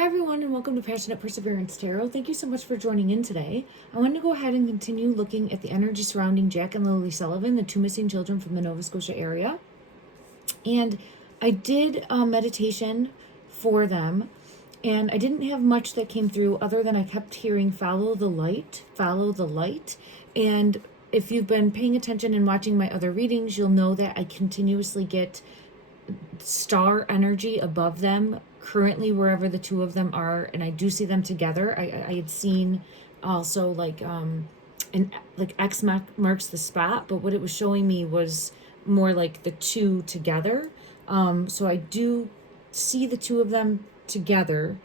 Hi everyone, and welcome to Passionate Perseverance Tarot. Thank you so much for joining in today. I wanted to go ahead and continue looking at the energy surrounding Jack and Lilly Sullivan, the two missing children from the Nova Scotia area. And I did a meditation for them, and I didn't have much that came through other than I kept hearing follow the light, follow the light. And if you've been paying attention and watching my other readings, you'll know that I continuously get star energy above them currently wherever the two of them are, and I do see them together. I had seen also like X marks the spot, but what it was showing me was more like the two together. So I do see the two of them together,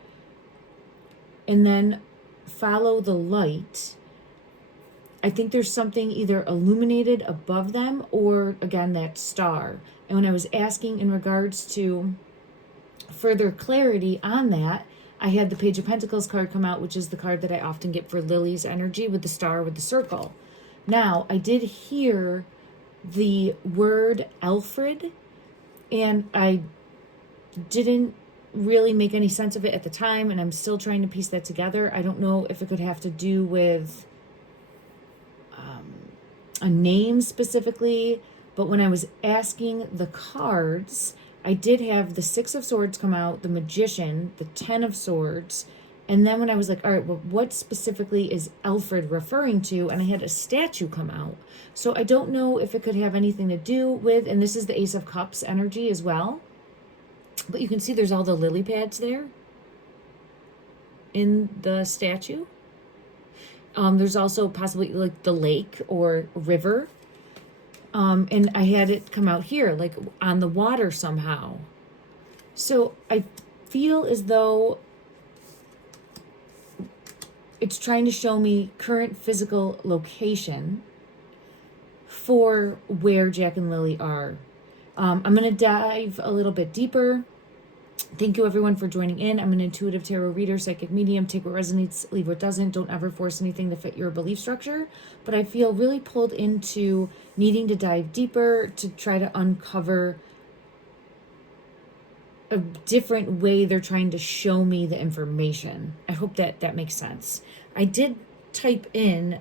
and then follow the light. I think there's something either illuminated above them or, again, that star. And when I was asking in regards to further clarity on that, I had the Page of Pentacles card come out, which is the card that I often get for Lily's energy with the star with the circle. Now, I did hear the word Alfred, and I didn't really make any sense of it at the time, and I'm still trying to piece that together. I don't know if it could have to do with a name specifically, but when I was asking the cards, I did have the Six of Swords come out, the Magician, the Ten of Swords, and then when I was like, all right, well, what specifically is Alfred referring to? And I had a statue come out. So I don't know if it could have anything to do with, and this is the Ace of Cups energy as well, but you can see there's all the lily pads there in the statue. There's also possibly like the lake or river. And I had it come out here, like on the water somehow. So I feel as though it's trying to show me current physical location for where Jack and Lily are. I'm going to dive a little bit deeper. Thank you everyone for joining in. I'm an intuitive tarot reader, psychic medium. Take what resonates, leave what doesn't. Don't ever force anything to fit your belief structure. But I feel really pulled into needing to dive deeper to try to uncover a different way they're trying to show me the information. I hope that that makes sense. I did type in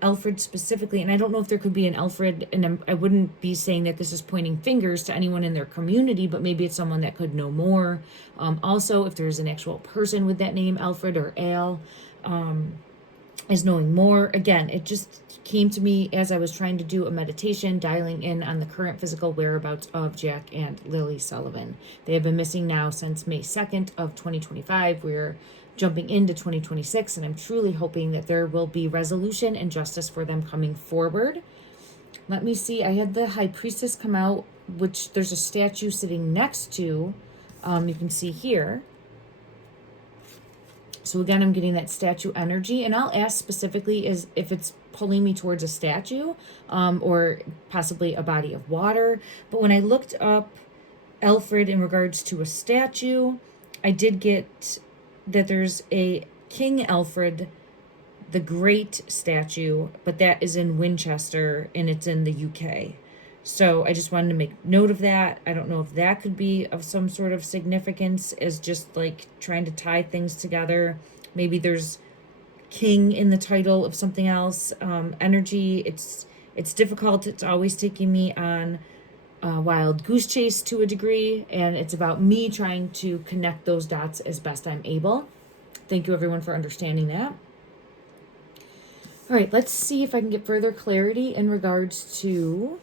Alfred specifically, and I don't know if there could be an Alfred, and I wouldn't be saying that this is pointing fingers to anyone in their community, but maybe it's someone that could know more. Also, if there's an actual person with that name, Alfred or Al, is knowing more. Again, it just came to me as I was trying to do a meditation, dialing in on the current physical whereabouts of Jack and Lily Sullivan. They have been missing now since May 2nd of 2025. We're jumping into 2026, and I'm truly hoping that there will be resolution and justice for them coming forward. Let me see. I had the High Priestess come out, which there's a statue sitting next to. You can see here. So again, I'm getting that statue energy, and I'll ask specifically is if it's pulling me towards a statue or possibly a body of water. But when I looked up Alfred in regards to a statue, I did get that there's a King Alfred the Great statue, but that is in Winchester and it's in the UK. So I just wanted to make note of that. I don't know if that could be of some sort of significance as just like trying to tie things together. Maybe there's king in the title of something else. Energy, it's difficult. It's always taking me on wild goose chase to a degree, and it's about me trying to connect those dots as best I'm able. Thank you everyone for understanding that. All right, let's see if I can get further clarity in regards to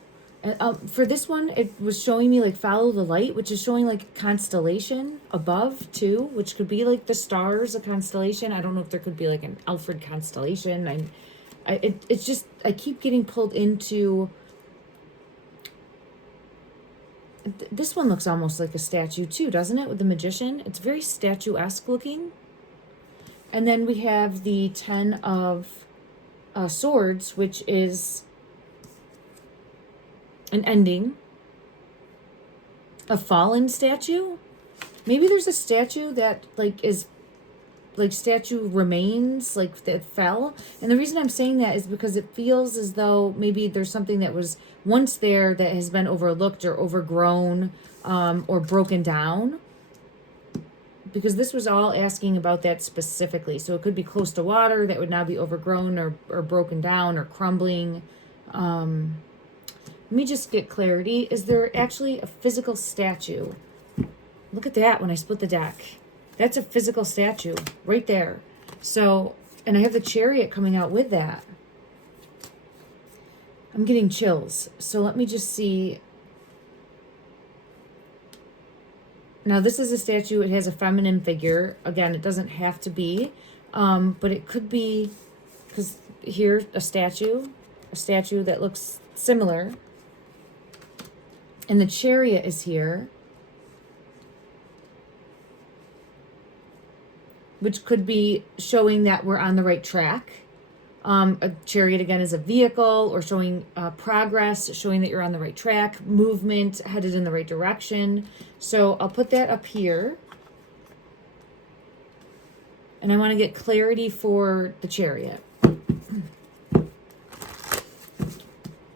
for this one, it was showing me like follow the light, which is showing like constellation above too, which could be like the stars, a constellation. I don't know if there could be like an Alfred constellation. It's just I keep getting pulled into. This one looks almost like a statue too, doesn't it? With the Magician, it's very statuesque looking. And then we have the Ten of Swords, which is an ending. A fallen statue. Maybe there's a statue that like is like statue remains, like that fell. And the reason I'm saying that is because it feels as though maybe there's something that was once there that has been overlooked or overgrown or broken down. because this was all asking about that specifically. So it could be close to water that would now be overgrown or broken down or crumbling. Let me just get clarity. Is there actually a physical statue? Look at that when I split the deck. That's a physical statue right there. So, and I have the Chariot coming out with that. I'm getting chills. So let me just see. Now, this is a statue. It has a feminine figure. Again, it doesn't have to be, but it could be, because here, a statue that looks similar. And the Chariot is here, which could be showing that we're on the right track. A chariot, again, is a vehicle, or showing progress, showing that you're on the right track, movement, headed in the right direction. So I'll put that up here. And I want to get clarity for the Chariot.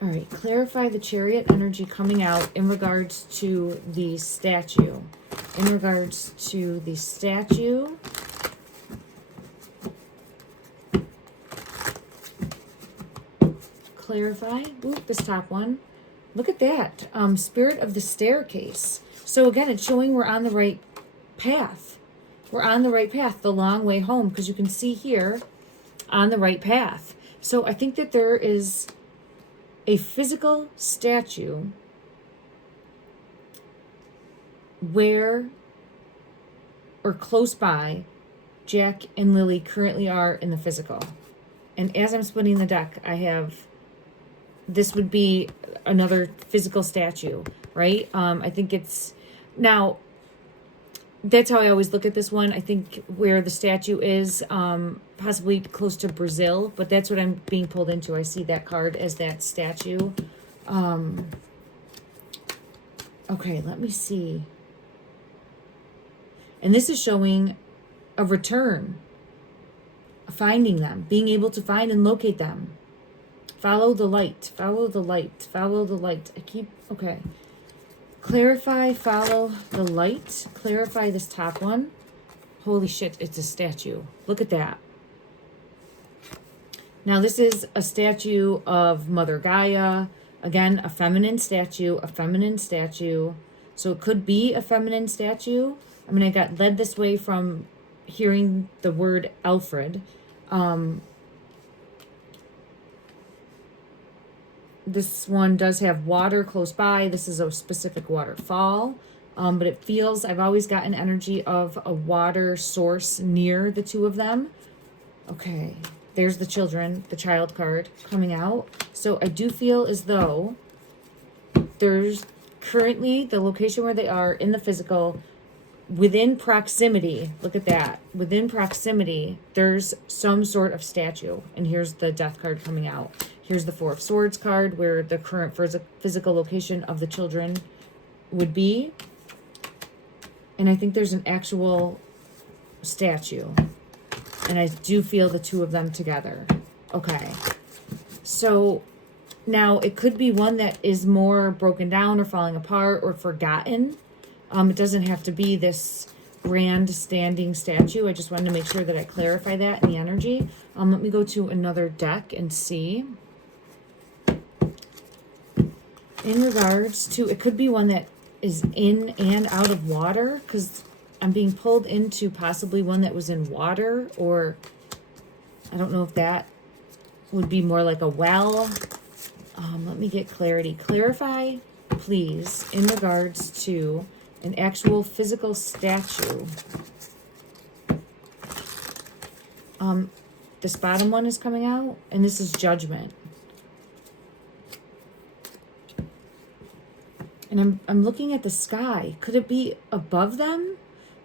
All right, clarify the Chariot energy coming out in regards to the statue. In regards to the statue. Clarify. Ooh, this top one. Look at that. Spirit of the staircase. So again, it's showing we're on the right path. We're on the right path, the long way home, because you can see here, on the right path. So I think that there is a physical statue where, or close by, Jack and Lily currently are in the physical. And as I'm splitting the deck, I have, this would be another physical statue, right? I think it's, now, that's how I always look at this one. I think where the statue is, possibly close to Brazil, but that's what I'm being pulled into. I see that card as that statue. Okay, let me see. And this is showing a return, finding them, being able to find and locate them. Follow the light, follow the light, follow the light. Okay. Clarify, follow the light. Clarify this top one. Holy shit, it's a statue. Look at that. Now, this is a statue of Mother Gaia. Again, a feminine statue, a feminine statue. So it could be a feminine statue. I mean, I got led this way from hearing the word Alfred. This one does have water close by. This is a specific waterfall. But it feels, I've always gotten energy of a water source near the two of them. Okay, there's the children, the child card coming out. So I do feel as though there's currently the location where they are in the physical, within proximity. Look at that. Within proximity, there's some sort of statue. And here's the Death card coming out. Here's the Four of Swords card, where the current physical location of the children would be. And I think there's an actual statue. And I do feel the two of them together. Okay. So now it could be one that is more broken down or falling apart or forgotten. It doesn't have to be this grand standing statue. I just wanted to make sure that I clarify that in the energy. Let me go to another deck and see. In regards to, it could be one that is in and out of water, because I'm being pulled into possibly one that was in water, or I don't know if that would be more like a well. Let me get clarity. Clarify, please, in regards to an actual physical statue. This bottom one is coming out, and this is Judgment. And I'm looking at the sky. Could it be above them?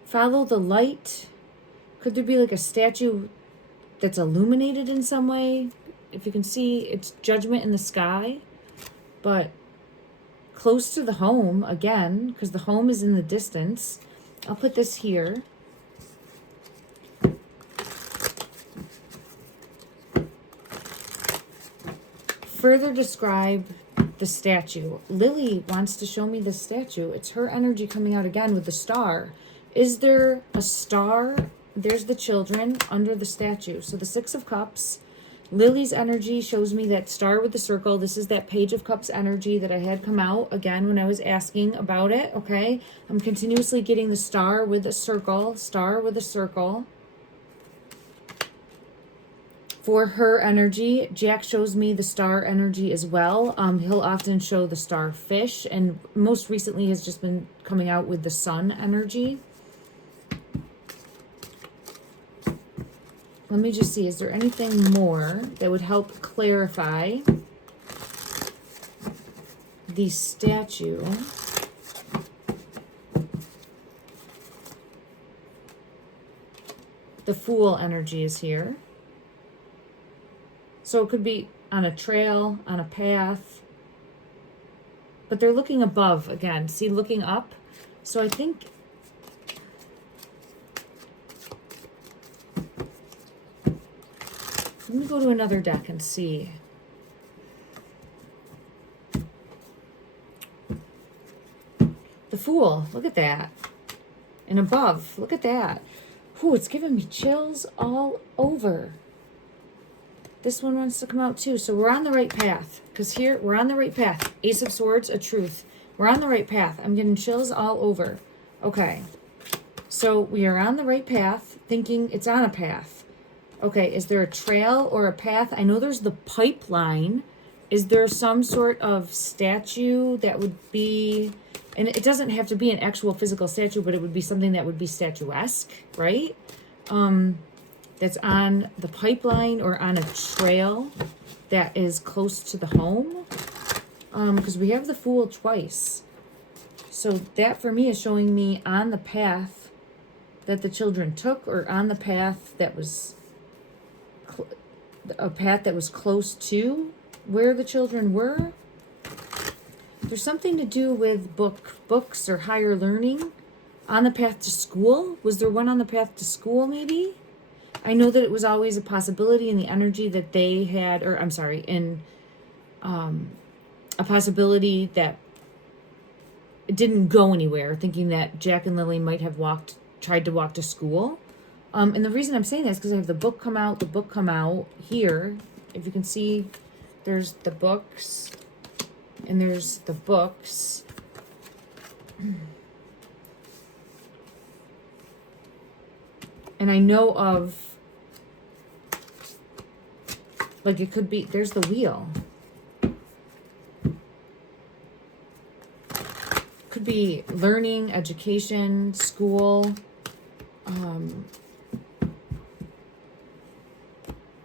Follow the light. Could there be like a statue that's illuminated in some way? If you can see, it's Judgment in the sky, but close to the home again, because the home is in the distance. I'll put this here. Further describe the statue. Lily wants to show me the statue. It's her energy coming out again with the star. Is there a star? There's the children under the statue. So the Six of Cups. Lily's energy shows me that star with the circle. This is that Page of Cups energy that I had come out again when I was asking about it, okay? I'm continuously getting the star with a circle, star with a circle. For her energy, Jack shows me the star energy as well. He'll often show the starfish, and most recently has just been coming out with the sun energy. Let me just see, is there anything more that would help clarify the statue? The Fool energy is here. So it could be on a trail, on a path. But they're looking above again. See, looking up. So I think... Let me go to another deck and see. The Fool. Look at that. And above. Look at that. Ooh, it's giving me chills all over. This one wants to come out too. So we're on the right path. Because here, we're on the right path. Ace of Swords, a truth. We're on the right path. I'm getting chills all over. Okay. So we are on the right path, thinking it's on a path. Okay, is there a trail or a path? I know there's the pipeline. Is there some sort of statue that would be... And it doesn't have to be an actual physical statue, but it would be something that would be statuesque, right? That's on the pipeline or on a trail that is close to the home. Because we have the Fool twice. So that for me is showing me on the path that the children took, or on the path that was a path that was close to where the children were. There's something to do with books or higher learning. On the path to school. Was there one on the path to school maybe? I know that it was always a possibility in the energy that they had, or I'm sorry, in a possibility that it didn't go anywhere, thinking that Jack and Lily might have tried to walk to school. And the reason I'm saying that is because I have the book come out here. If you can see, there's the books, and there's the books. And I know of, like, it could be, there's the wheel. Could be learning, education, school.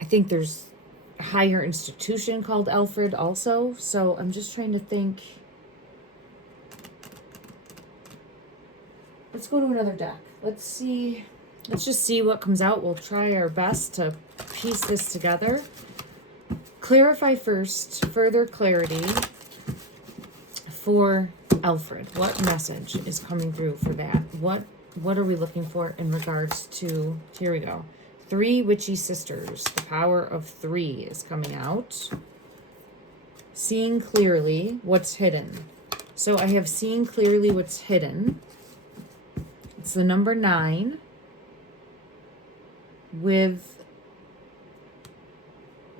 I think there's a higher institution called Alfred also. So I'm just trying to think. Let's go to another deck. Let's see. Let's just see what comes out. We'll try our best to piece this together. Clarify first, further clarity for Alfred. What message is coming through for that? What are we looking for in regards to, here we go. 3 witchy sisters. The power of 3 is coming out. Seeing clearly what's hidden. So I have seen clearly what's hidden. It's the number 9 with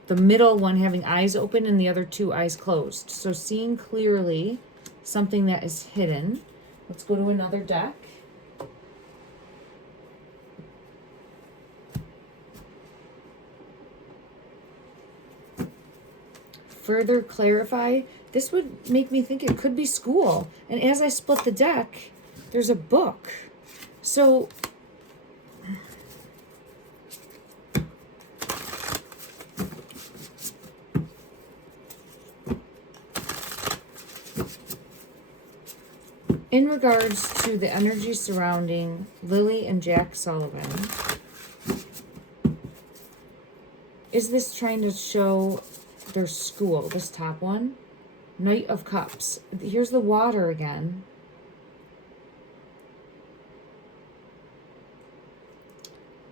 the middle one having eyes open and the other 2 eyes closed. So seeing clearly something that is hidden. Let's go to another deck. Further clarify. This would make me think it could be school. And as I split the deck, there's a book. So in regards to the energy surrounding Lily and Jack Sullivan, is this trying to show their school, this top one? Knight of Cups. Here's the water again.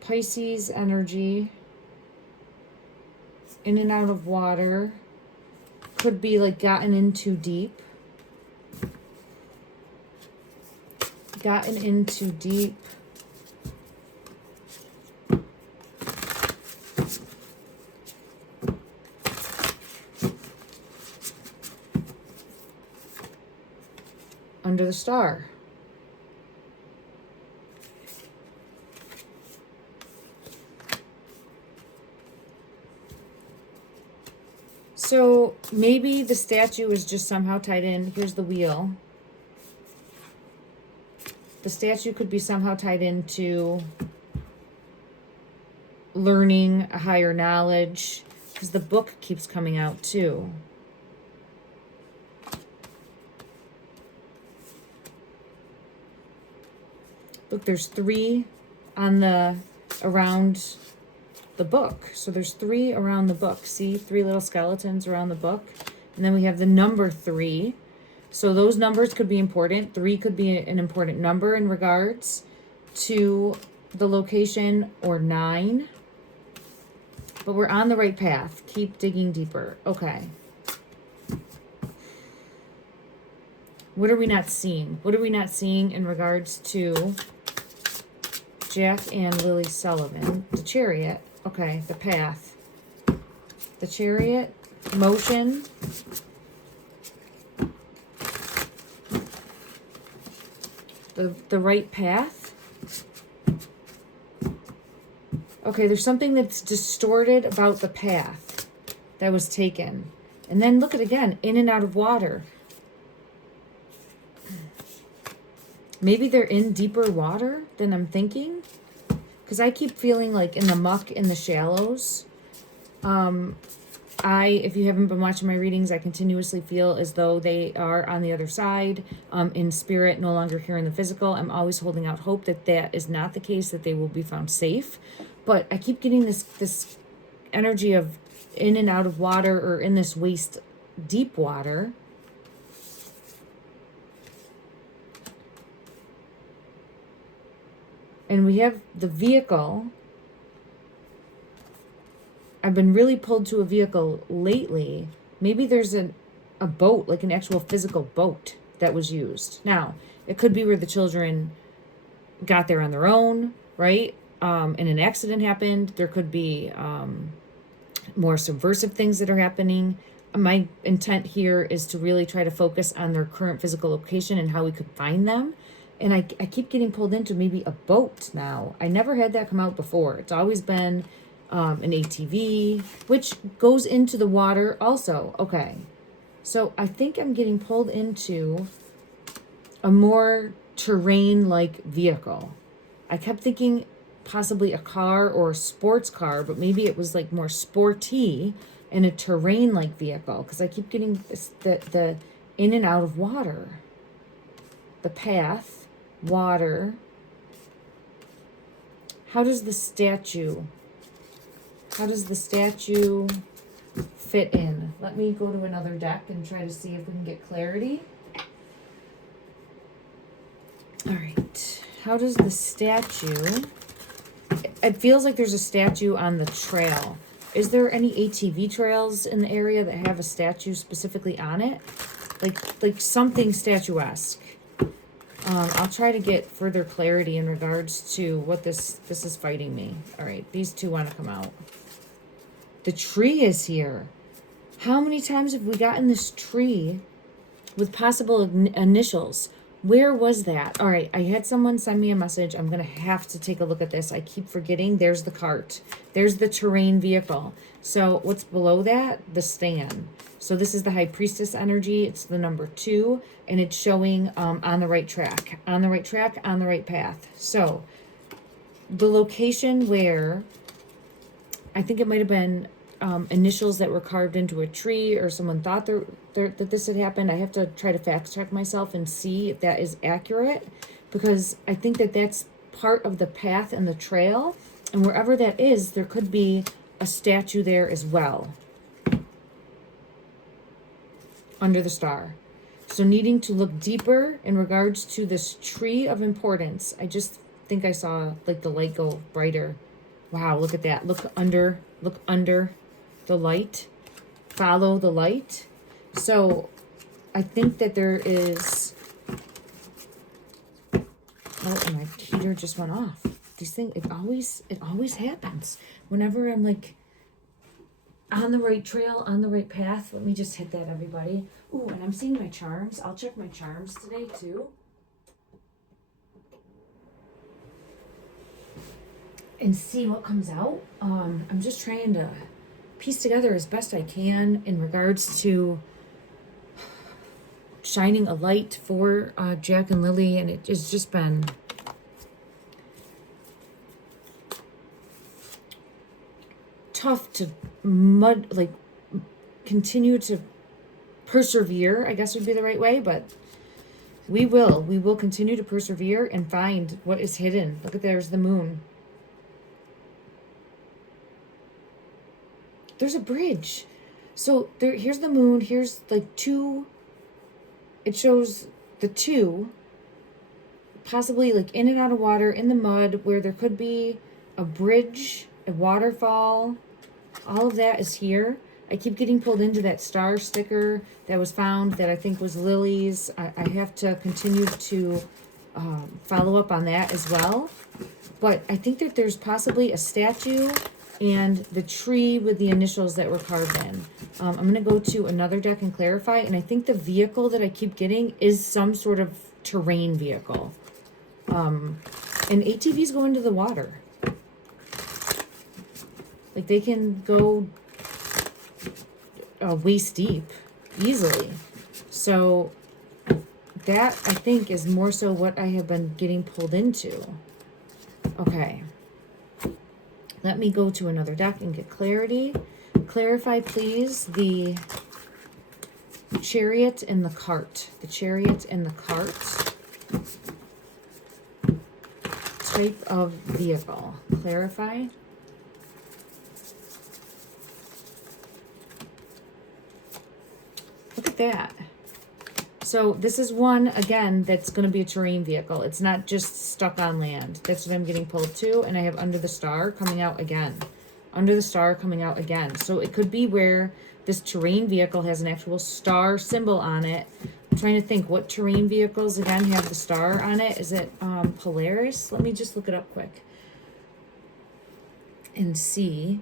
Pisces energy. In and out of water. Could be like gotten in too deep. gotten into deep under the star. So maybe the statue is just somehow tied in. Here's the wheel. The statue could be somehow tied into learning a higher knowledge, because the book keeps coming out too. Look, there's 3 on the around the book. So there's 3 around the book. See, 3 little skeletons around the book. And then we have the number 3. So those numbers could be important. 3 could be an important number in regards to the location, or 9. But we're on the right path. Keep digging deeper. Okay. What are we not seeing? What are we not seeing in regards to Jack and Lilly Sullivan? The chariot. Okay, the path. The chariot. Motion. The right path. Okay, there's something that's distorted about the path that was taken. And then look at it again, in and out of water. Maybe they're in deeper water than I'm thinking. Because I keep feeling like in the muck, in the shallows. If you haven't been watching my readings, I continuously feel as though they are on the other side, in spirit, no longer here in the physical. I'm always holding out hope that that is not the case, that they will be found safe. But I keep getting this energy of in and out of water, or in this waist deep water. And we have the vehicle. I've been really pulled to a vehicle lately. Maybe there's a boat, like an actual physical boat that was used. Now, it could be where the children got there on their own, right? And an accident happened. There could be more subversive things that are happening. My intent here is to really try to focus on their current physical location and how we could find them. And I keep getting pulled into maybe a boat now. I never had that come out before. It's always been an ATV, which goes into the water also. Okay. So I think I'm getting pulled into a more terrain-like vehicle. I kept thinking possibly a car or a sports car, but maybe it was like more sporty and a terrain-like vehicle, because I keep getting the in and out of water. The path, water. How does the statue fit in? Let me go to another deck and try to see if we can get clarity. All right. How does the statue... It feels like there's a statue on the trail. Is there any ATV trails in the area that have a statue specifically on it? Like something statuesque. I'll try to get further clarity in regards to what this is fighting me. All right, these two want to come out. The tree is here. How many times have we gotten this tree with possible initials? Where was that? All right, I had someone send me a message. I'm going to have to take a look at this. I keep forgetting. There's the cart. There's the terrain vehicle. So what's below that? The stand. So this is the High Priestess energy. It's the number 2, and it's showing on the right track. On the right track, on the right path. So the location where, I think it might have been initials that were carved into a tree, or someone thought that this had happened. I have to try to fact check myself and see if that is accurate, because I think that that's part of the path and the trail, and wherever that is, there could be a statue there as well under the star. So needing to look deeper in regards to this tree of importance. I just think I saw like the light go brighter. Wow, look at that. Look under the light. Follow the light. So I think that there is Oh, and my heater just went off. These things, it always happens. Whenever I'm like on the right trail, on the right path. Let me just hit that, everybody. Ooh, and I'm seeing my charms. I'll check my charms today, too. And see what comes out. I'm just trying to piece together as best I can in regards to shining a light for Jack and Lily, and it's just been tough to continue to persevere, I guess would be the right way, but we will continue to persevere and find what is hidden. Look at, there's the moon. There's a bridge. So here's the moon, here's like two, it shows the two, possibly like in and out of water, in the mud, where there could be a bridge, a waterfall. All of that is here. I keep getting pulled into that star sticker that was found that I think was Lily's. I have to continue to follow up on that as well. But I think that there's possibly a statue and the tree with the initials that were carved in. I'm going to go to another deck and clarify. And I think the vehicle that I keep getting is some sort of terrain vehicle. And ATVs go into the water. Like, they can go waist deep easily. So that, I think, is more so what I have been getting pulled into. Okay. Let me go to another deck and get clarity. Clarify, please, the chariot and the cart. The chariot and the cart. Type of vehicle. Clarify. Look at that. So this is one, again, that's going to be a terrain vehicle. It's not just stuck on land. That's what I'm getting pulled to. And I have under the star coming out again. Under the star coming out again. So it could be where this terrain vehicle has an actual star symbol on it. I'm trying to think what terrain vehicles, again, have the star on it. Is it Polaris? Let me just look it up quick and see.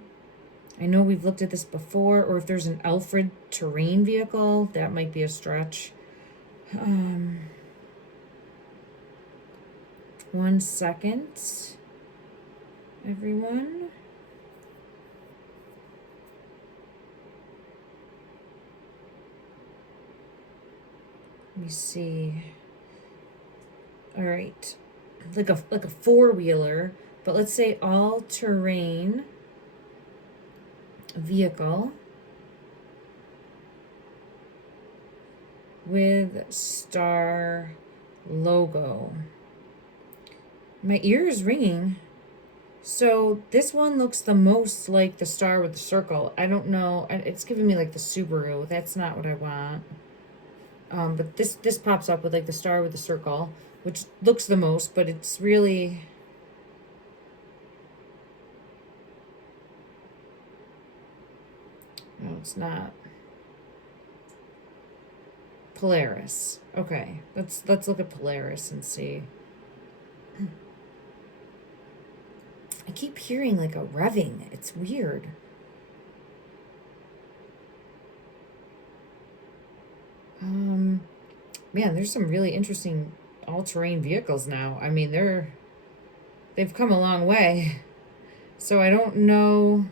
I know we've looked at this before, or if there's an Alfred terrain vehicle, that might be a stretch. 1 second, everyone. Let me see. All right, like a four-wheeler, but let's say all-terrain vehicle with star logo. My ear is ringing. So this one looks the most like the star with the circle. I don't know. It's giving me like the Subaru. That's not what I want. But this pops up with like the star with the circle, which looks the most, but it's really... No, it's not. Polaris. Okay, let's look at Polaris and see. I keep hearing like a revving. It's weird. Man, there's some really interesting all-terrain vehicles now. I mean, they've come a long way. So I don't know.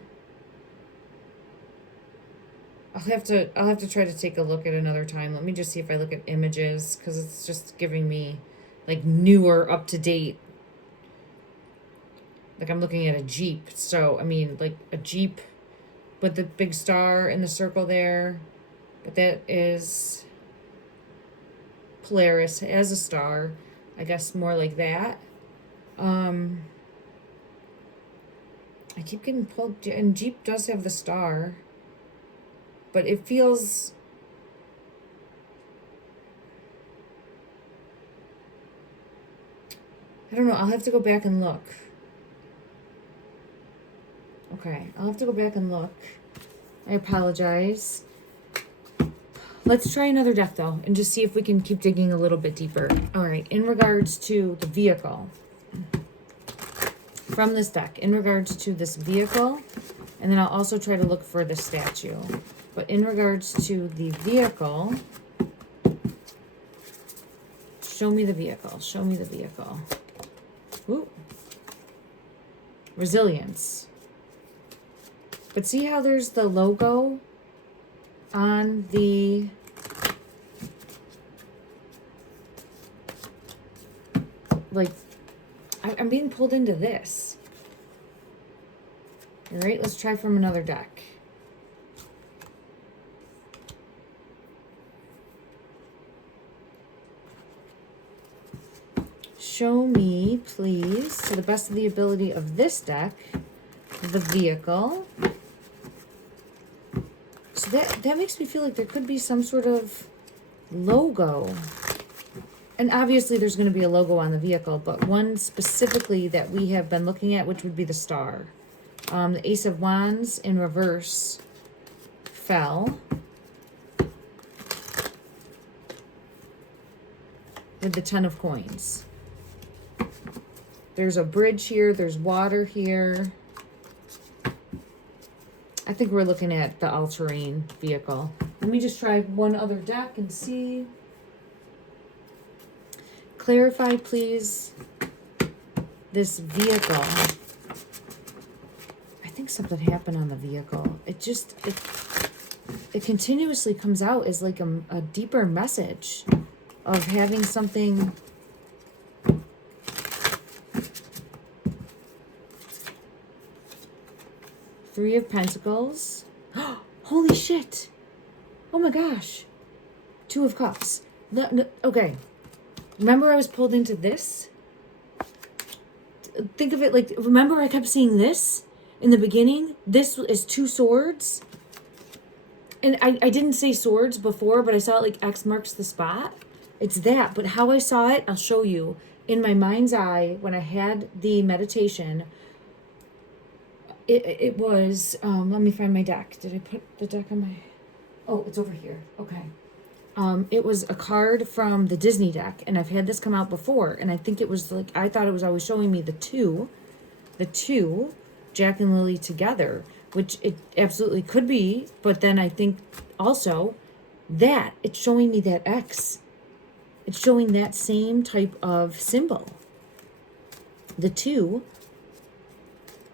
I'll have to try to take a look at another time. Let me just see if I look at images, because it's just giving me like newer, up to date. Like I'm looking at a Jeep. So I mean, like a Jeep with the big star in the circle there. But that is Polaris. It has a star. I guess more like that. I keep getting pulled, and Jeep does have the star. But it feels... I don't know. I'll have to go back and look. Okay. I'll have to go back and look. I apologize. Let's try another deck though, and just see if we can keep digging a little bit deeper. All right, in regards to the vehicle, from this deck, in regards to this vehicle, and then I'll also try to look for the statue. But in regards to the vehicle, show me the vehicle, show me the vehicle. Ooh. Resilience. But see how there's the logo on the like I'm being pulled into this. All right, let's try from another deck. Show me, please, to the best of the ability of this deck, the vehicle. So that makes me feel like there could be some sort of logo. And obviously there's going to be a logo on the vehicle, but one specifically that we have been looking at, which would be the star. The Ace of Wands in reverse fell. With the Ten of Coins. There's a bridge here, there's water here. I think we're looking at the all-terrain vehicle. Let me just try one other deck and see. Clarify, please, this vehicle. I think something happened on the vehicle. It continuously comes out as like a deeper message of having something. Three of Pentacles. Holy shit. Oh my gosh. Two of Cups. No, okay. Remember I was pulled into this? Think of it like, remember I kept seeing this in the beginning? This is two swords. And I didn't say swords before, but I saw it like X marks the spot. It's that. But how I saw it, I'll show you. In my mind's eye, when I had the meditation, it was, let me find my deck. Did I put the deck on my, oh, it's over here. Okay. It was a card from the Disney deck, and I've had this come out before, and I think it was like, I thought it was always showing me the two, Jack and Lily together, which it absolutely could be, but then I think also that it's showing me that X. It's showing that same type of symbol. The two.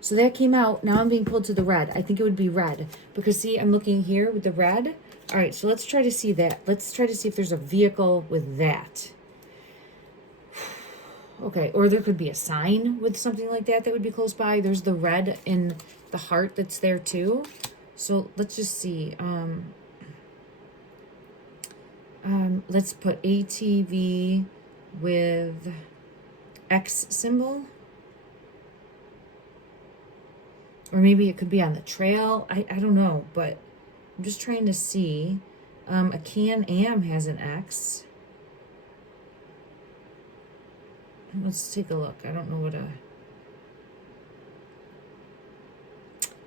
So that came out. Now I'm being pulled to the red. I think it would be red. Because see, I'm looking here with the red. All right, so let's try to see that. Let's try to see if there's a vehicle with that. Okay, or there could be a sign with something like that that would be close by. There's the red in the heart that's there too. So let's just see. Let's put ATV with X symbol. Or maybe it could be on the trail. I don't know, but I'm just trying to see. A Can-Am has an X. Let's take a look. I don't know what a...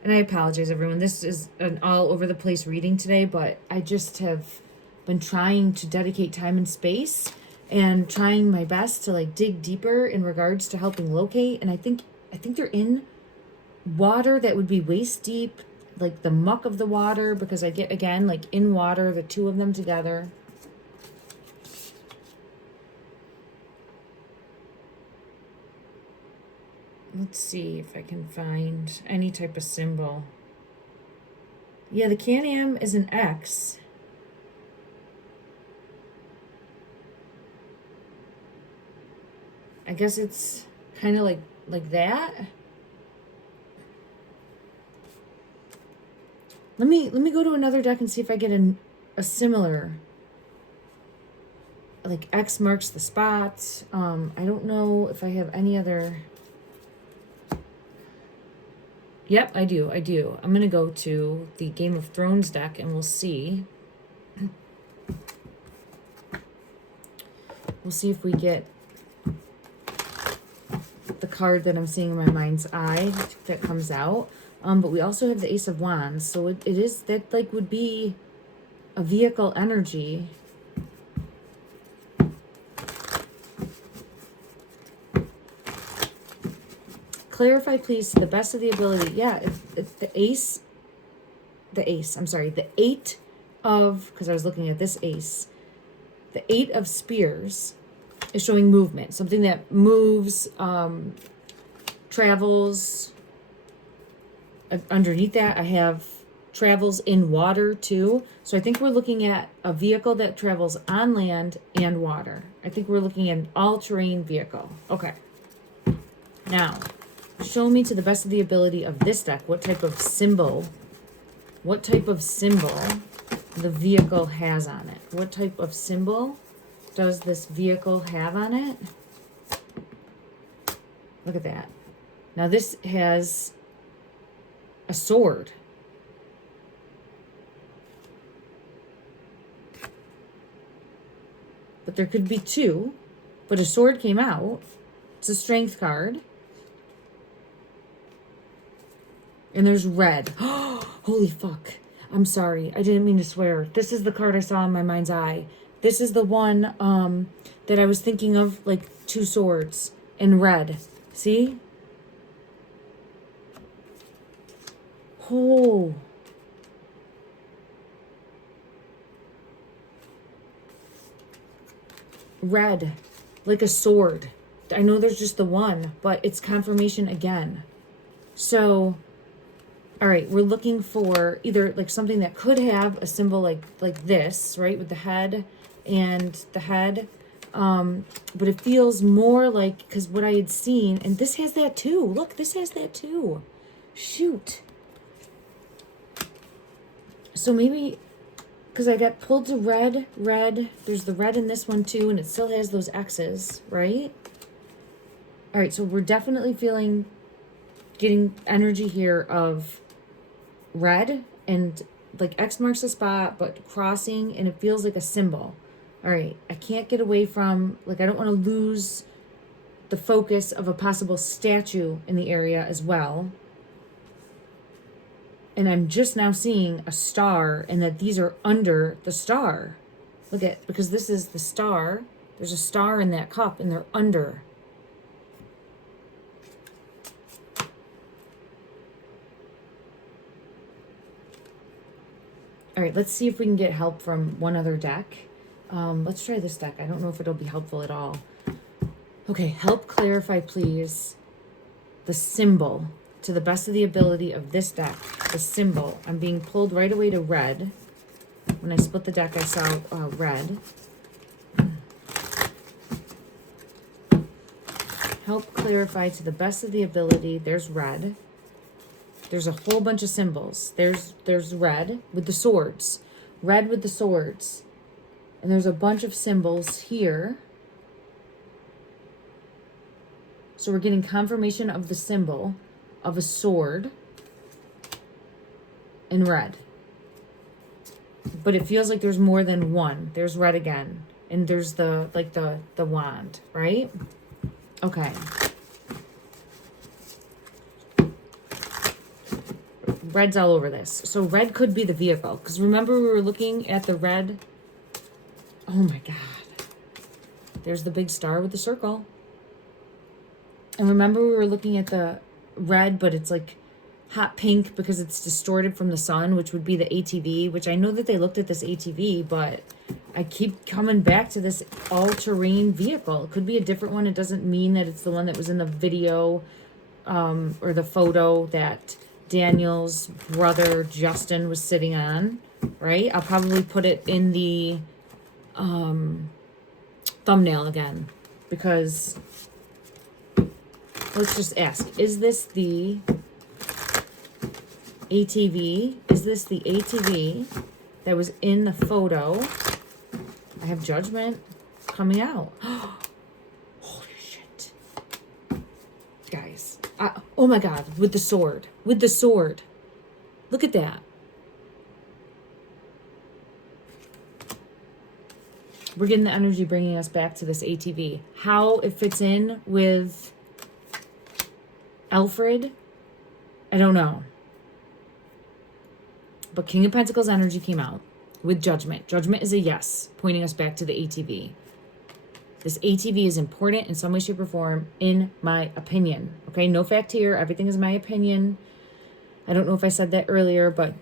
And I apologize, everyone. This is an all over the place reading today, but I just have been trying to dedicate time and space and trying my best to like dig deeper in regards to helping locate. And I think they're in water that would be waist deep, like the muck of the water, because I get, again, like in water, the two of them together. Let's see if I can find any type of symbol. Yeah, the Can-Am is an X. I guess it's kind of like that. Let me go to another deck and see if I get a similar, like X marks the spot. I don't know if I have any other. Yep, I do. I'm going to go to the Game of Thrones deck and we'll see. We'll see if we get the card that I'm seeing in my mind's eye that comes out. But we also have the Ace of Wands. So it is, that like would be a vehicle energy. Clarify, please, to the best of the ability. Yeah, it's the ace. The 8 of, because I was looking at this ace, the 8 of spears is showing movement, something that moves, travels. Underneath that, I have travels in water too. So I think we're looking at a vehicle that travels on land and water. I think we're looking at an all-terrain vehicle. Okay. Now, show me to the best of the ability of this deck what type of symbol the vehicle has on it. What type of symbol does this vehicle have on it? Look at that. Now this has a sword. But there could be two, but a sword came out. It's a strength card. And there's red. Holy fuck. I'm sorry. I didn't mean to swear. This is the card I saw in my mind's eye. This is the one that I was thinking of, like 2 swords in red. See? Oh. Red. Like a sword. I know there's just the one, but it's confirmation again. So, all right, we're looking for either like something that could have a symbol like this, right? With the head and the head. But it feels more like, because what I had seen, and this has that too. Look, this has that too. Shoot. So maybe, because I got pulled to red. There's the red in this one too, and it still has those X's, right? All right, so we're definitely getting energy here of red, and like X marks the spot, but crossing, and it feels like a symbol. All right, I can't get away from, like, I don't want to lose the focus of a possible statue in the area as well. And I'm just now seeing a star, and that these are under the star. Look at, because this is the star. There's a star in that cup, and they're under. All right, let's see if we can get help from one other deck. Let's try this deck. I don't know if it'll be helpful at all. Okay, help clarify, please, the symbol to the best of the ability of this deck. The symbol. I'm being pulled right away to red. When I split the deck, I saw red. Help clarify to the best of the ability. There's red. There's a whole bunch of symbols. There's red with the swords. Red with the swords. And there's a bunch of symbols here. So we're getting confirmation of the symbol of a sword in red. But it feels like there's more than one. There's red again. And there's the wand, right? Okay. Red's all over this. So red could be the vehicle. Because remember we were looking at the red. Oh my God. There's the big star with the circle. And remember we were looking at the red, but it's like hot pink because it's distorted from the sun, which would be the ATV, which I know that they looked at this ATV, but I keep coming back to this all-terrain vehicle. It could be a different one. It doesn't mean that it's the one that was in the video or the photo that Daniel's brother Justin was sitting on, right? I'll probably put it in the thumbnail again, because let's just ask, is this the ATV? Is this the ATV that was in the photo? I have judgment coming out. Holy shit. Guys. Oh my God. With the sword. With the sword. Look at that. We're getting the energy bringing us back to this ATV. How it fits in with Alfred, I don't know. But King of Pentacles energy came out. with Judgment. Judgment is a yes, pointing us back to the ATV. This ATV is important in some way, shape, or form, in my opinion. Okay, no fact here. Everything is my opinion. I don't know if I said that earlier, but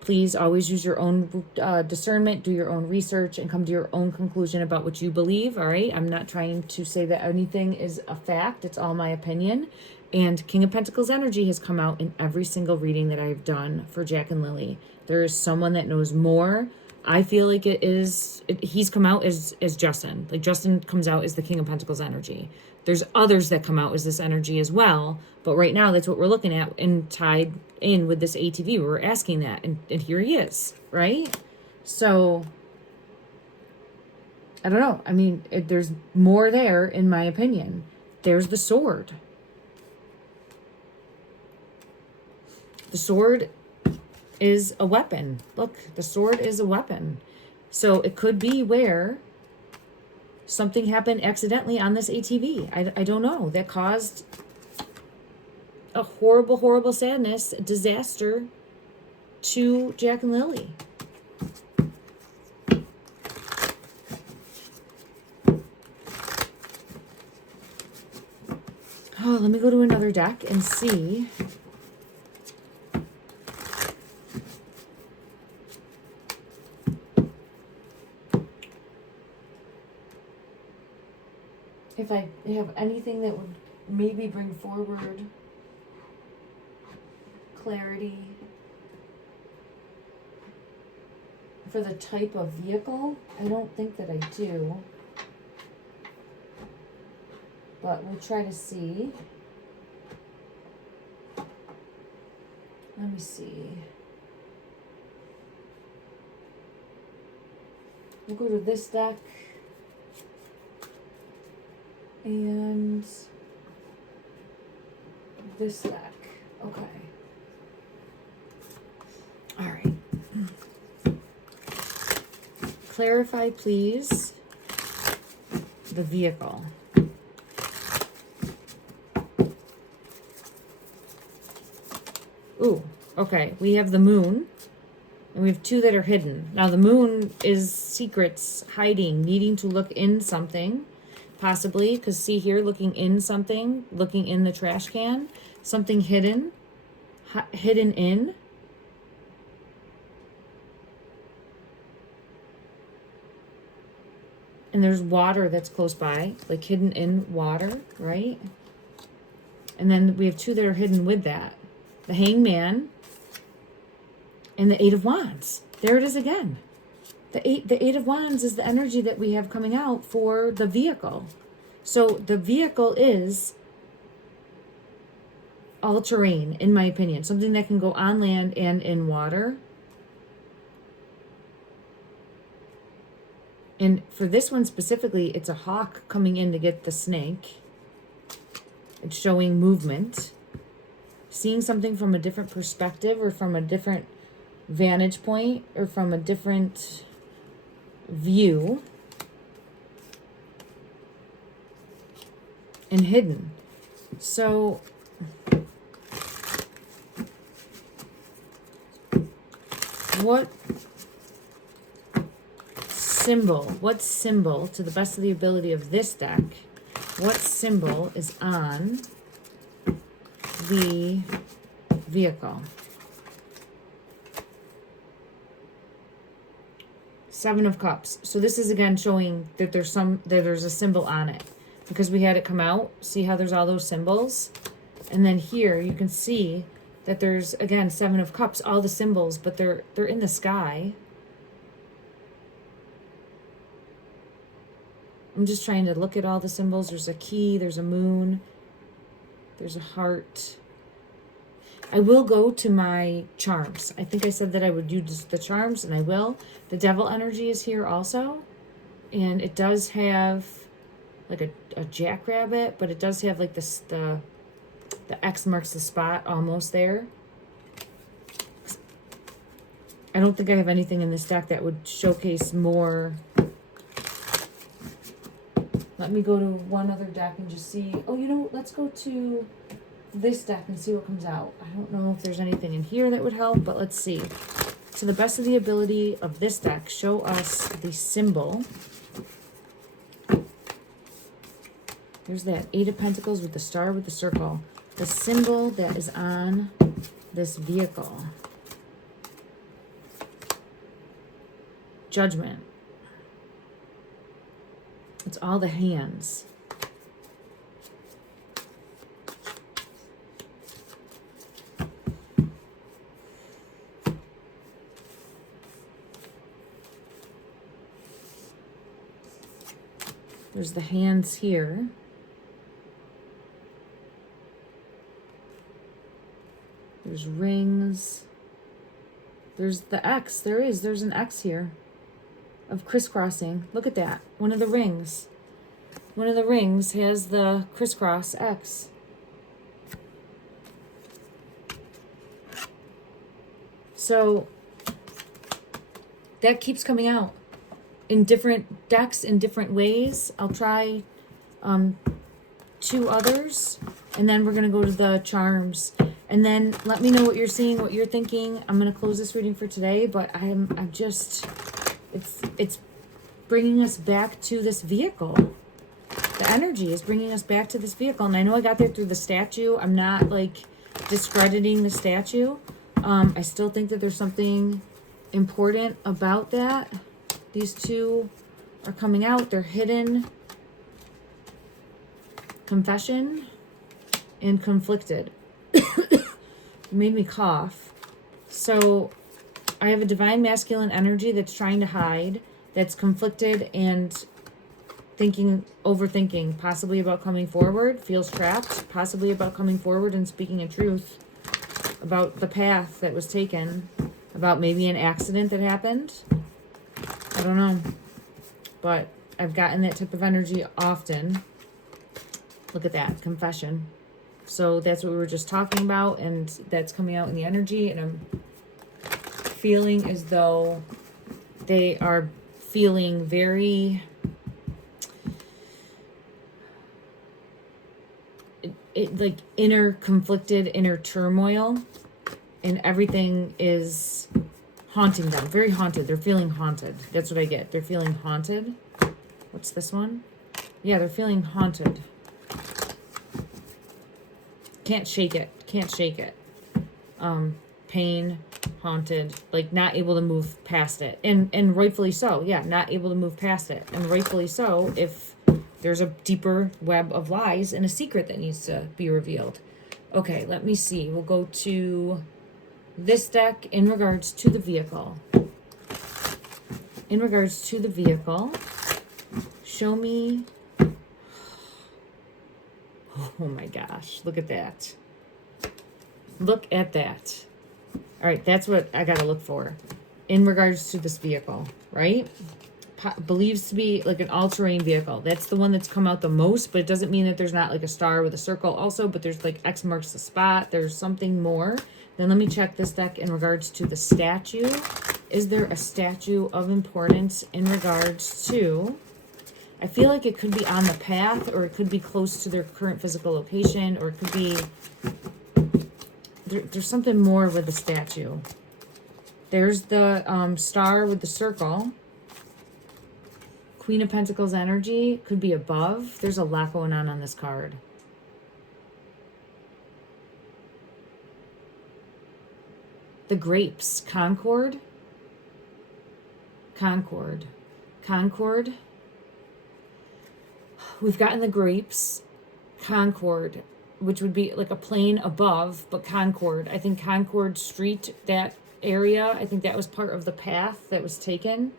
please always use your own discernment, do your own research, and come to your own conclusion about what you believe, all right? I'm not trying to say that anything is a fact. It's all my opinion. And King of Pentacles energy has come out in every single reading that I've done for Jack and Lily. There is someone that knows more. I feel like he's come out as Justin. Like Justin comes out as the King of Pentacles energy. There's others that come out as this energy as well. But right now, that's what we're looking at and tied in with this ATV. We're asking that. And here he is, right? So, I don't know. I mean, there's more there, in my opinion. There's the sword. The sword is a weapon. Look, the sword is a weapon. So it could be where something happened accidentally on this ATV. I don't know. That caused a horrible, horrible sadness, disaster to Jack and Lily. Oh, let me go to another deck and see. If I have anything that would maybe bring forward clarity for the type of vehicle, I don't think that I do. But we'll try to see. Let me see. We'll go to this deck. And this deck. Okay. All right. Clarify, please, the vehicle. Ooh, okay. We have the moon, and we have two that are hidden. Now, the moon is secrets, hiding, needing to look in something. Possibly, because see here, looking in something, looking in the trash can, something hidden, hidden in. And there's water that's close by, like hidden in water, right? And then we have two that are hidden with that. The Hangman and the Eight of Wands. There it is again. The Eight of Wands is the energy that we have coming out for the vehicle. So the vehicle is all terrain, in my opinion. Something that can go on land and in water. And for this one specifically, it's a hawk coming in to get the snake. It's showing movement. Seeing something from a different perspective or from a different vantage point or from a different view, and hidden. So what symbol, to the best of the ability of this deck, what symbol is on the vehicle? Seven of Cups. So this is again showing that there's a symbol on it, because we had it come out. See how there's all those symbols? And then here you can see that there's again Seven of Cups, all the symbols, but they're in the sky. I'm just trying to look at all the symbols. There's a key, there's a moon, there's a heart. I will go to my charms. I think I said that I would use the charms, and I will. The devil energy is here also. And it does have like a jackrabbit, but it does have like this, the X marks the spot almost there. I don't think I have anything in this deck that would showcase more. Let me go to one other deck and just see. Oh, you know, let's go to this deck and see what comes out. I don't know if there's anything in here that would help, but let's see. To the best of the ability of this deck, show us the symbol. There's that 8 of Pentacles with the star with the circle. The symbol that is on this vehicle. Judgment. It's all the hands. There's the hands here. There's rings. There's the X. There's an X here of crisscrossing. Look at that. One of the rings. One of the rings has the crisscross X. So that keeps coming out in different decks in different ways. I'll try 2 others, and then we're going to go to the charms. And then let me know what you're seeing, what you're thinking. I'm going to close this reading for today, but I'm just, it's bringing us back to this vehicle. The energy is bringing us back to this vehicle. And I know I got there through the statue. I'm not like discrediting the statue. I still think that there's something important about that. These 2 are coming out. They're hidden. Confession and conflicted. It made me cough. So I have a divine masculine energy that's trying to hide, that's conflicted and overthinking, possibly about coming forward, feels trapped, possibly about coming forward and speaking a truth about the path that was taken, about maybe an accident that happened. I don't know, but I've gotten that type of energy often. Look at that, confession. So that's what we were just talking about, and that's coming out in the energy, and I'm feeling as though they are feeling very like inner conflicted, inner turmoil, and everything is haunting them. Very haunted. They're feeling haunted. That's what I get. They're feeling haunted. What's this one? Yeah, they're feeling haunted. Can't shake it. Can't shake it. Pain, haunted, like not able to move past it. And rightfully so. Yeah, not able to move past it. And rightfully so if there's a deeper web of lies and a secret that needs to be revealed. Okay, let me see. We'll go to this deck in regards to the vehicle. In regards to the vehicle, show me. Oh my gosh, look at that. Look at that. All right, that's what I got to look for in regards to this vehicle, right? Believes to be like an all-terrain vehicle. That's the one that's come out the most, but it doesn't mean that there's not like a star with a circle also, but there's like X marks the spot. There's something more. Then let me check this deck in regards to the statue. Is there a statue of importance in regards to... I feel like it could be on the path, or it could be close to their current physical location, or it could be... There's something more with the statue. There's the star with the circle. Queen of Pentacles energy could be above. There's a lot going on this card. The grapes. Concord. Concord. Concord. We've gotten the grapes. Concord, which would be like a plane above, but Concord. I think Concord Street, that area, I think that was part of the path that was taken.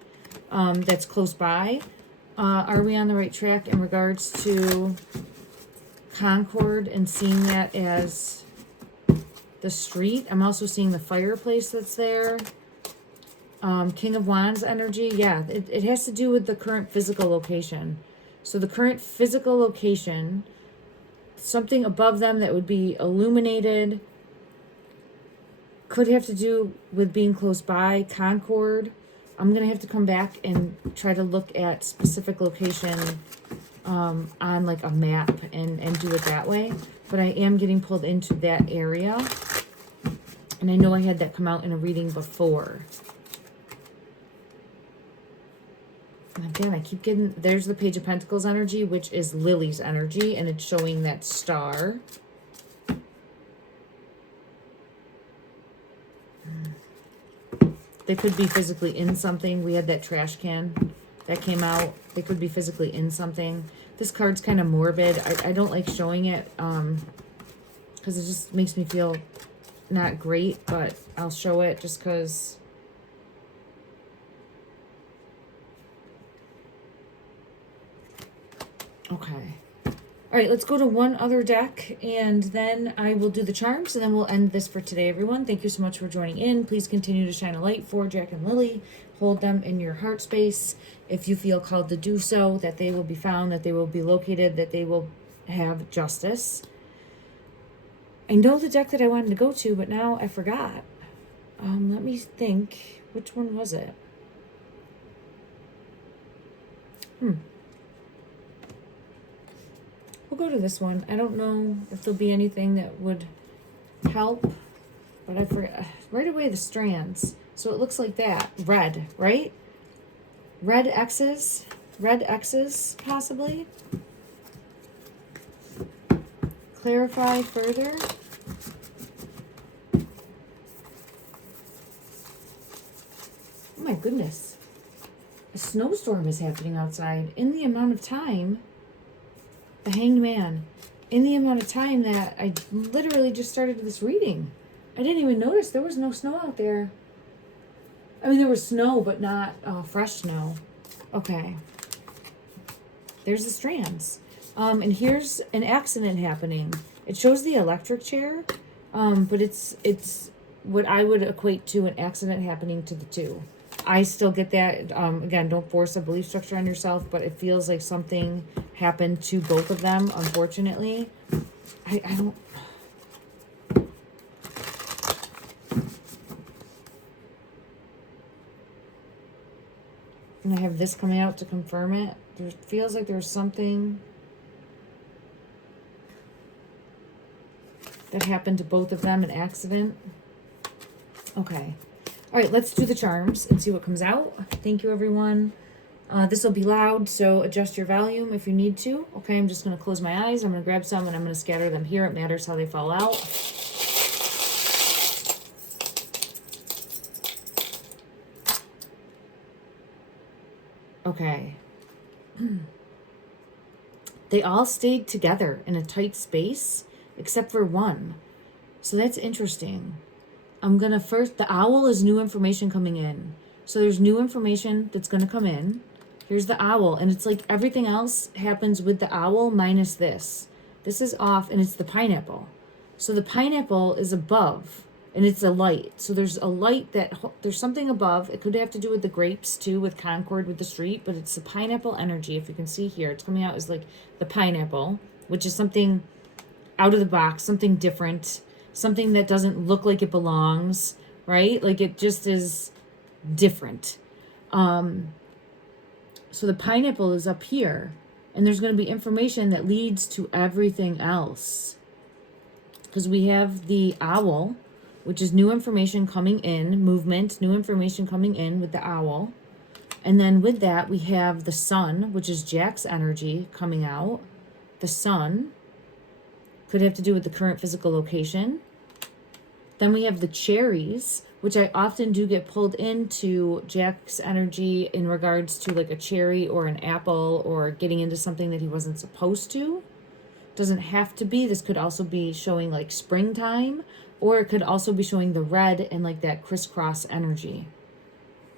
That's close by. Are we on the right track in regards to Concord and seeing that as the street? I'm also seeing the fireplace that's there. King of Wands energy. Yeah, it has to do with the current physical location. So the current physical location, something above them that would be illuminated, could have to do with being close by. Concord. I'm going to have to come back and try to look at specific location on like a map and do it that way. But I am getting pulled into that area. And I know I had that come out in a reading before. Again, I keep getting, there's the Page of Pentacles energy, which is Lily's energy, and it's showing that star. They could be physically in something. We had that trash can that came out. They could be physically in something. This card's kind of morbid. I don't like showing it because it just makes me feel not great, but I'll show it just because. Okay. All right, let's go to one other deck, and then I will do the charms, and then we'll end this for today, everyone. Thank you so much for joining in. Please continue to shine a light for Jack and Lily. Hold them in your heart space. If you feel called to do so, that they will be found, that they will be located, that they will have justice. I know the deck that I wanted to go to, but now I forgot. Let me think. Which one was it? We'll go to this one. I don't know if there'll be anything that would help, but I forgot. Right away, the strands. So it looks like that. Red, right? Red X's, possibly. Clarify further. Oh my goodness. A snowstorm is happening outside in the amount of time. The Hanged Man. In the amount of time that I literally just started this reading. I didn't even notice there was no snow out there. I mean, there was snow, but not fresh snow. Okay. There's the strands. And here's an accident happening. It shows the electric chair, but it's what I would equate to an accident happening to the two. I still get that. Again, don't force a belief structure on yourself, but it feels like something happened to both of them, unfortunately. I don't... And I have this coming out to confirm it. There feels like there's something that happened to both of them, an accident. Okay. All right, let's do the charms and see what comes out. Thank you, everyone. This will be loud, so adjust your volume if you need to. Okay, I'm just going to close my eyes. I'm going to grab some and I'm going to scatter them here. It matters how they fall out. Okay. They all stayed together in a tight space, except for one. So that's interesting. I'm going to first, the owl is new information coming in. So there's new information that's going to come in. Here's the owl, and it's like everything else happens with the owl minus this. This is off, and it's the pineapple. So the pineapple is above, and it's a light. So there's a light there's something above. It could have to do with the grapes, too, with Concord, with the street, but it's the pineapple energy. If you can see here, it's coming out as like the pineapple, which is something out of the box, something different, something that doesn't look like it belongs, right? Like it just is different. So the pineapple is up here, and there's going to be information that leads to everything else. Because we have the owl, which is new information coming in, movement, new information coming in with the owl. And then with that, we have the sun, which is Jack's energy coming out. The sun could have to do with the current physical location. Then we have the cherries, which I often do get pulled into Jack's energy in regards to like a cherry or an apple or getting into something that he wasn't supposed to. Doesn't have to be. This could also be showing like springtime, or it could also be showing the red and like that crisscross energy.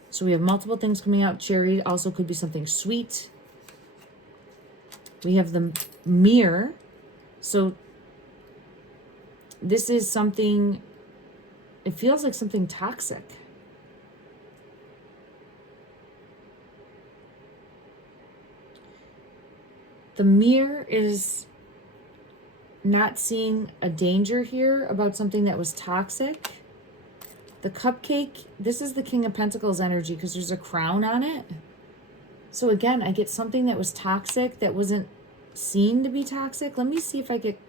So we have multiple things coming out. Cherry also could be something sweet. We have the mirror. So this is something, it feels like something toxic. The mirror is not seeing a danger here about something that was toxic. The cupcake, this is the King of Pentacles energy because there's a crown on it. So again, I get something that was toxic that wasn't seen to be toxic. Let me see if I get...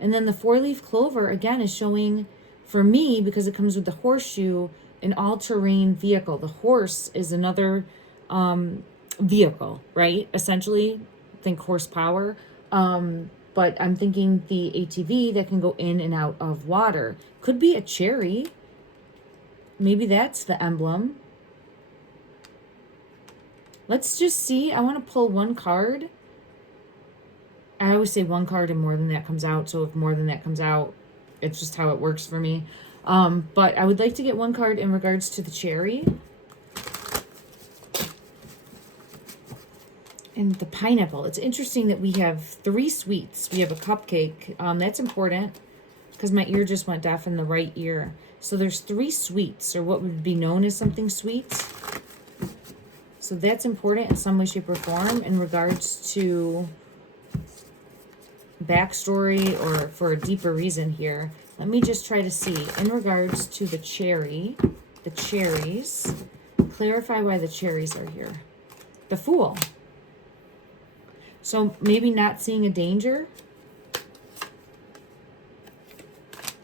And then the 4-leaf clover, again, is showing, for me, because it comes with the horseshoe, an all-terrain vehicle. The horse is another vehicle, right? Essentially, think horsepower. But I'm thinking the ATV that can go in and out of water. Could be a cherry. Maybe that's the emblem. Let's just see. I want to pull one card. I always say one card and more than that comes out. So if more than that comes out, it's just how it works for me. But I would like to get one card in regards to the cherry. And the pineapple. It's interesting that we have 3 sweets. We have a cupcake. That's important because my ear just went deaf in the right ear. So there's 3 sweets, or what would be known as something sweet. So that's important in some way, shape, or form in regards to backstory or for a deeper reason here. Let me just try to see in regards to the cherries, clarify why the cherries are here. The Fool. So maybe not seeing a danger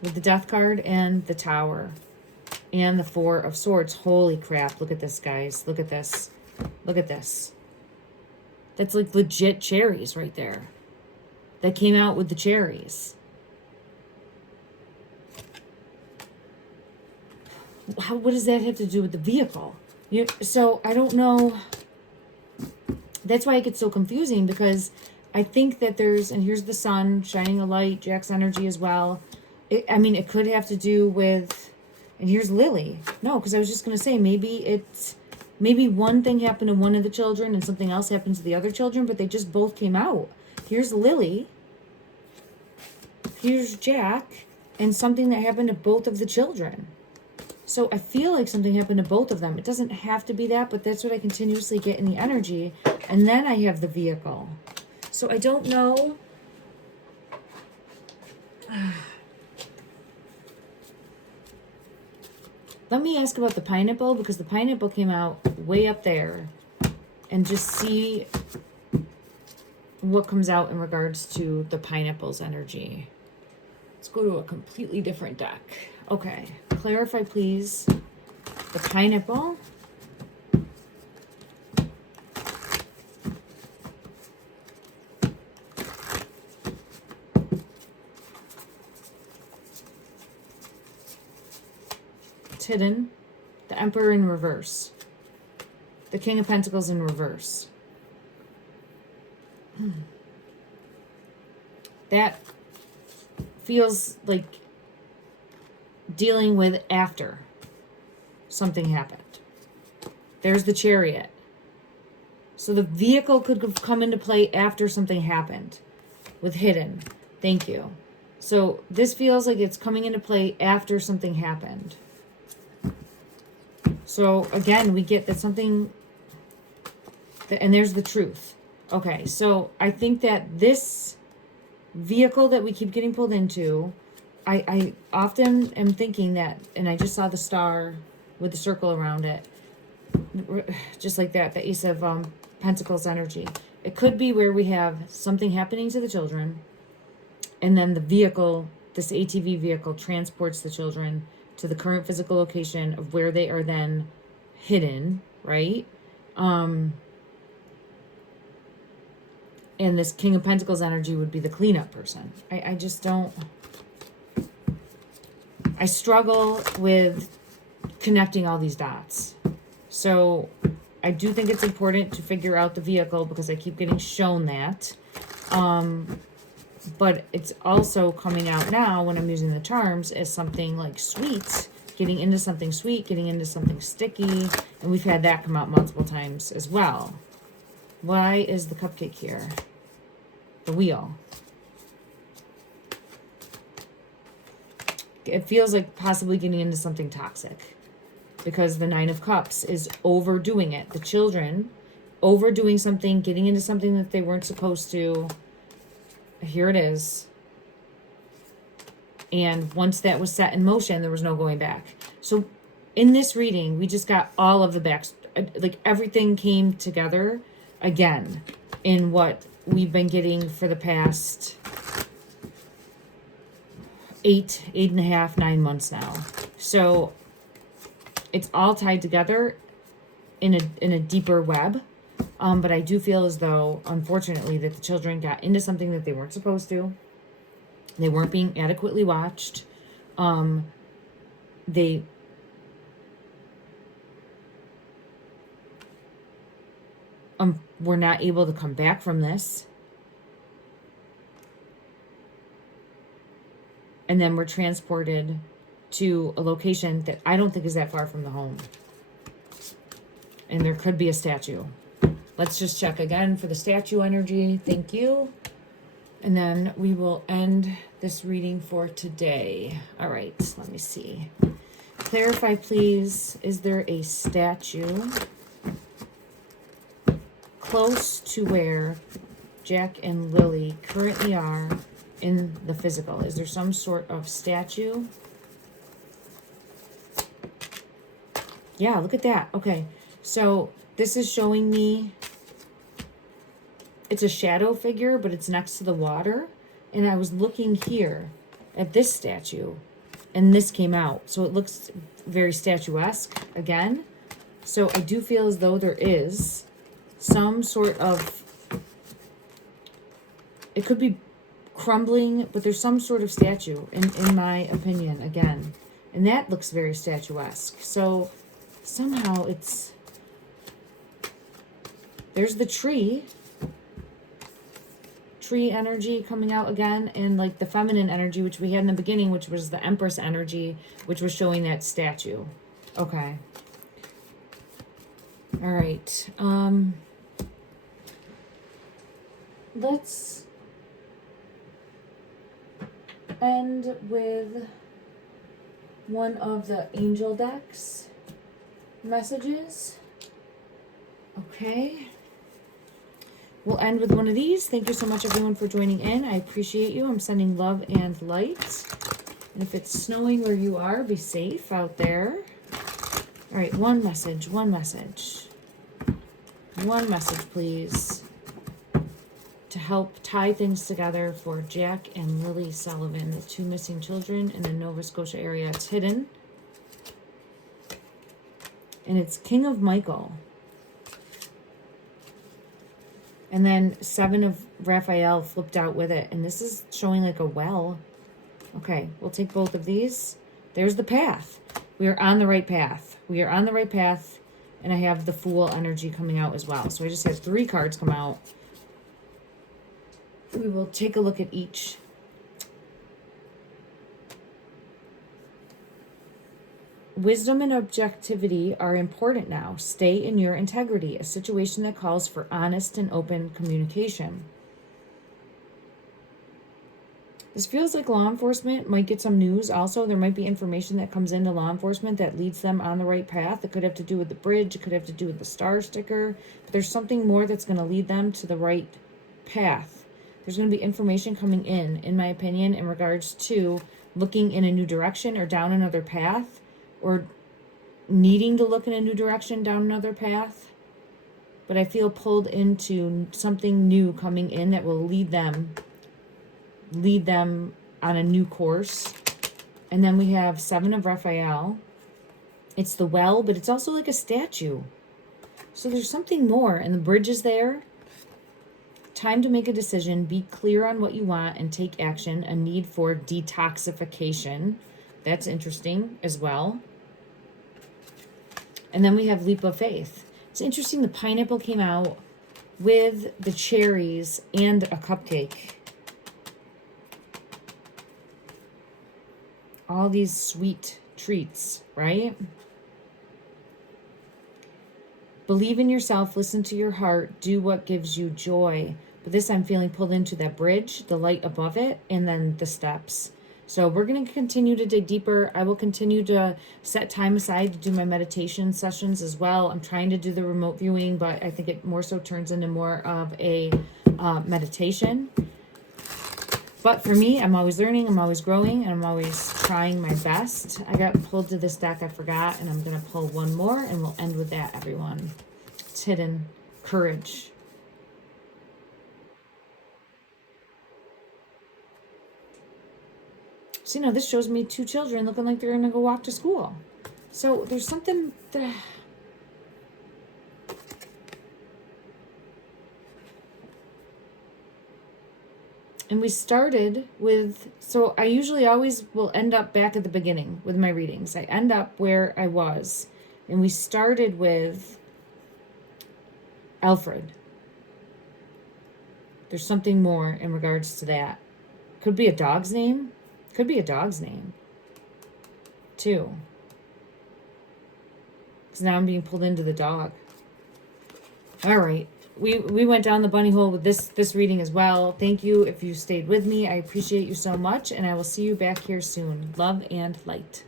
with the Death card and the Tower and the 4 of Swords. Holy crap. Look at this, guys. Look at this. Look at this. That's like legit cherries right there. That came out with the cherries. What does that have to do with the vehicle? So I don't know. That's why it gets so confusing, because I think that there's, and here's the sun shining a light, Jack's energy as well. It could have to do with, and here's Lilly. No, because I was just going to say, maybe one thing happened to one of the children and something else happened to the other children, but they just both came out. Here's Lilly. Here's Jack, and something that happened to both of the children. So I feel like something happened to both of them. It doesn't have to be that, but that's what I continuously get in the energy. And then I have the vehicle. So I don't know. Let me ask about the pineapple, because the pineapple came out way up there. And just see what comes out in regards to the pineapple's energy. Let's go to a completely different deck. Okay, clarify please the pineapple. It's hidden. The Emperor in reverse. The King of Pentacles in reverse. That feels like dealing with after something happened. There's the Chariot. So the vehicle could have come into play after something happened with hidden. Thank you. So this feels like it's coming into play after something happened. So again, we get that something, and there's the truth. Okay, so I think that this vehicle that we keep getting pulled into, I often am thinking that, and I just saw the star with the circle around it, just like that, the Ace of Pentacles energy. It could be where we have something happening to the children, and then the vehicle, this ATV vehicle, transports the children to the current physical location of where they are then hidden, right? And this King of Pentacles energy would be the cleanup person. I just don't... I struggle with connecting all these dots. So I do think it's important to figure out the vehicle, because I keep getting shown that. But it's also coming out now when I'm using the charms as something like sweet, getting into something sweet, getting into something sticky. And we've had that come out multiple times as well. Why is the cupcake here? The wheel. It feels like possibly getting into something toxic, because the 9 of Cups is overdoing it. The children overdoing something, getting into something that they weren't supposed to. Here it is. And once that was set in motion, there was no going back. So in this reading, we just got all of the backs, like everything came together again in what we've been getting for the past 8.5, 9 months now. So it's all tied together in a deeper web. But I do feel as though, unfortunately, that the children got into something that they weren't supposed to. They weren't being adequately watched. They were not able to come back from this. And then were transported to a location that I don't think is that far from the home. And there could be a statue. Let's just check again for the statue energy. Thank you. And then we will end this reading for today. All right, let me see. Clarify, please. Is there a statue close to where Jack and Lily currently are in the physical? Is there some sort of statue? Yeah, look at that. Okay, so this is showing me it's a shadow figure, but it's next to the water. And I was looking here at this statue, and this came out. So it looks very statuesque again. So I do feel as though there is some sort of, it could be crumbling, but there's some sort of statue in my opinion again. And that looks very statuesque. So somehow it's, there's the tree energy coming out again, and like the feminine energy, which we had in the beginning, which was the Empress energy, which was showing that statue. Okay. All right. Let's end with one of the angel decks messages. Okay. We'll end with one of these. Thank you so much, everyone, for joining in. I appreciate you. I'm sending love and light. And if it's snowing where you are, be safe out there. All right, one message, please, to help tie things together for Jack and Lily Sullivan, the two missing children in the Nova Scotia area. It's hidden. And it's King of Michael. And then 7 of Raphael flipped out with it. And this is showing like a well. Okay, we'll take both of these. There's the path. We are on the right path. We are on the right path. And I have the Fool energy coming out as well. So I just had 3 cards come out. We will take a look at each. Wisdom and objectivity are important now. Stay in your integrity, a situation that calls for honest and open communication. This feels like law enforcement might get some news. Also, there might be information that comes into law enforcement that leads them on the right path. It could have to do with the bridge. It could have to do with the star sticker. But there's something more that's going to lead them to the right path. There's going to be information coming in my opinion, in regards to looking in a new direction or down another path, or needing to look in a new direction down another path. But I feel pulled into something new coming in that will lead them on a new course. And then we have 7 of Raphael. It's the well, but it's also like a statue. So there's something more, and the bridge is there. Time to make a decision, be clear on what you want, and take action. A need for detoxification. That's interesting as well. And then we have leap of faith. It's interesting, the pineapple came out with the cherries and a cupcake. All these sweet treats, right? Believe in yourself, listen to your heart, do what gives you joy. But this I'm feeling pulled into that bridge, the light above it, and then the steps. So we're going to continue to dig deeper. I will continue to set time aside to do my meditation sessions as well. I'm trying to do the remote viewing, but I think it more so turns into more of a meditation. But for me, I'm always learning, I'm always growing, and I'm always trying my best. I got pulled to this deck, I forgot, and I'm going to pull one more, and we'll end with that, everyone. It's hidden. Courage. So, you know, this shows me 2 children looking like they're going to go walk to school. So there's something that And we started with, so I usually always will end up back at the beginning with my readings. I end up where I was. And we started with Alfred. There's something more in regards to that. Could be a dog's name. Could be a dog's name, too. Because now I'm being pulled into the dog. All right. We went down the bunny hole with this reading as well. Thank you if you stayed with me. I appreciate you so much, and I will see you back here soon. Love and light.